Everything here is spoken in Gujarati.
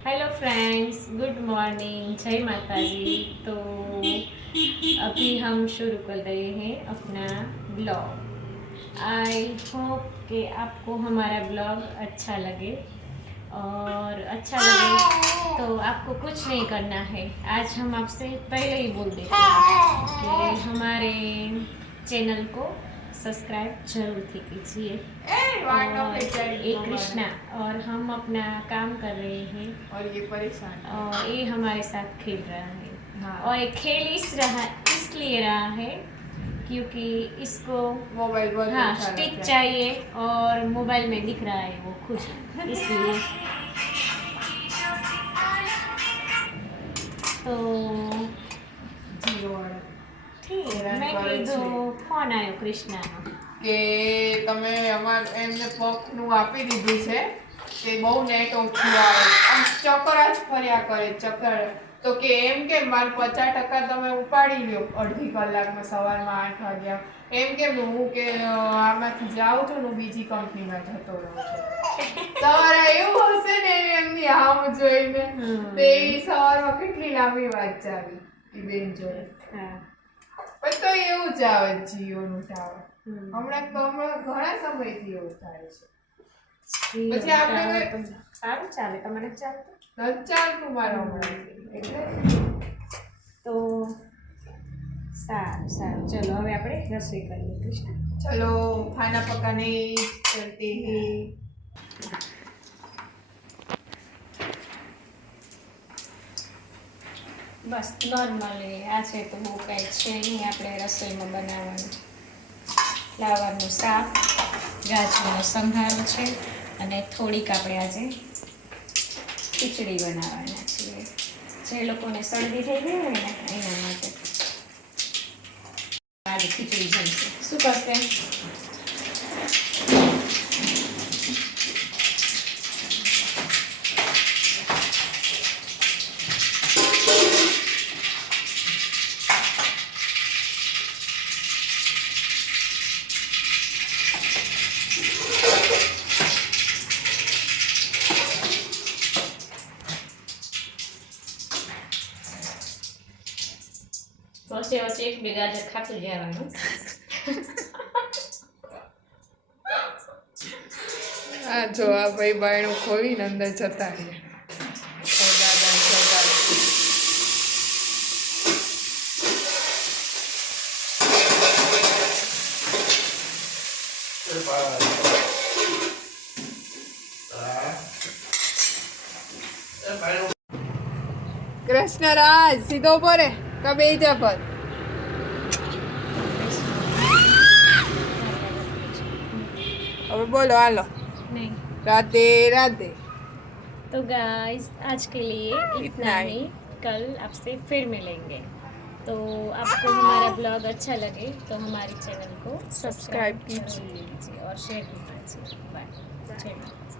हेलो फ्रेंड्स, गुड मॉर्निंग, जय माता जी। तो अभी हम शुरू कर रहे हैं अपना ब्लॉग। आई होप कि आपको हमारा ब्लॉग अच्छा लगे, और अच्छा लगे तो आपको कुछ नहीं करना है। आज हम आपसे पहले ही बोल देते हैं कि हमारे चैनल को सब्सक्राइब जरूर कीजिए। और ये कृष्णा और हम अपना काम कर रहे हैं, और ये परेशान और ये हमारे साथ खेल रहा है। हाँ। और ये खेल इसलिए रहा है क्योंकि इसको मोबाइल बहुत हाँ अच्छा स्टिक लगता है। चाहिए, और मोबाइल में दिख रहा है वो खुश, इसलिए। तो ठीक है, मैं કીધું ફોન આવ્યો કૃષ્ણાનો કે તમે એમને પગનું આપી દીધું છે કે બહુ નેટ ઓછું આવે, આમ ચક્કર જ ફર્યા કરે ચક્કર. તો કે એમ કે મારે 50% તમે ઉપાડી લ્યો અડધી કલાકમાં, સવારમાં 8 વાગ્યા. એમ કેમ હું કે આમાંથી જાઉં છું ને બીજી કંપનીમાં જતો રહું છું. સવારે એવું હશે ને એમની આમ જોઈને તે સવારમાં કેટલી લાંબી વાત ચાલી એ બેન જોડે. પણ તો એવું જ આવે જીઓનું ટાવર. હમણાં ઘણા સમયથી એવું થાય છે. પછી આપણે સારું ચાલે, તમને ચાલતું નથી ચાલતું મારા હમણાં એટલે. તો સારું સારું, ચલો હવે આપણે રસોઈ કરીએ કૃષ્ણ. ચલો ખાના પકાને ચલતે હે. બસ નોર્મલી આ છે, તો બહુ કંઈ છે નહીં આપણે રસોઈમાં બનાવવાનું. ફ્લાવરનું શાક, ગાજરનો સંભારો છે, અને થોડીક આપણે આજે ખીચડી બનાવવાના છીએ. જે લોકોને શરદી થઈ ગઈ હોય ને એના માટે આજે ખીચડી જમશે. શું કરશે? વચ્ચે વચ્ચે એક બે ગાજર ખાતું જવાનું. આ જો આ ભાઈ બાયણું ખોલીને અંદર જતા રહ્યા. કૃષ્ણરાજ સીધો પડે કબે જા પર. હવે બોલો હાલો. नहीं, રાધે રાધે. तो गाइस आज के लिए इतना ही। कल आपसे फिर मिलेंगे। तो आपको हमारा ब्लॉग अच्छा लगे तो हमारे चैनल को सब्सक्राइब कीजिए कीजिए और शेयर भी कीजिए। बाय। जय माता दी।